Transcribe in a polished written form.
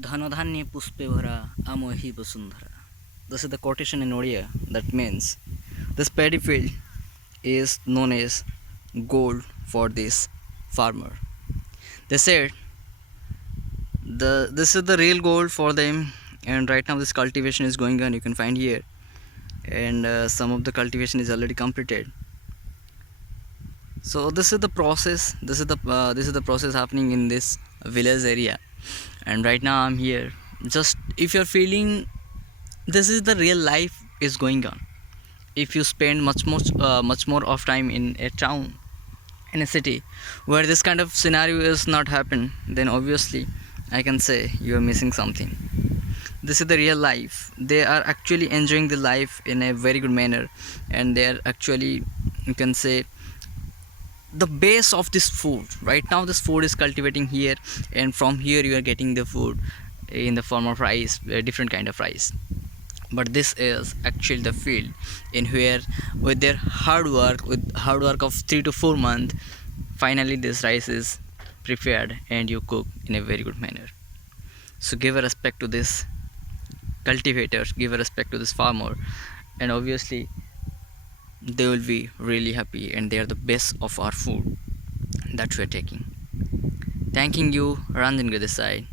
धनधान्य पुष्पे भरा आमोही Vasundhara. This is the quotation in Odia. That means this paddy field is known as gold for this farmer. They said this is the real gold for them, and right now this cultivation is going on. You can find here, and some of the cultivation is already completed. So this is the process. This is the process happening in this village area, and right now I'm here. Just if you're feeling this is the real life is going on, if you spend much more of time in a town, in a city where this kind of scenario is not happen, then obviously I can say you are missing something. This is the real life. They are actually enjoying the life in a very good manner, and they are actually, you can say, the base of this food. Right now this food is cultivating here, and from here you are getting the food in the form of rice, a different kind of rice. But this is actually the field in where with their hard work of 3 to 4 months, finally this rice is prepared and you cook in a very good manner. So give a respect to this cultivators, give a respect to this farmer, and obviously they will be really happy, and they are the best of our food that we are taking. Thanking you, Ranjan Gadesai.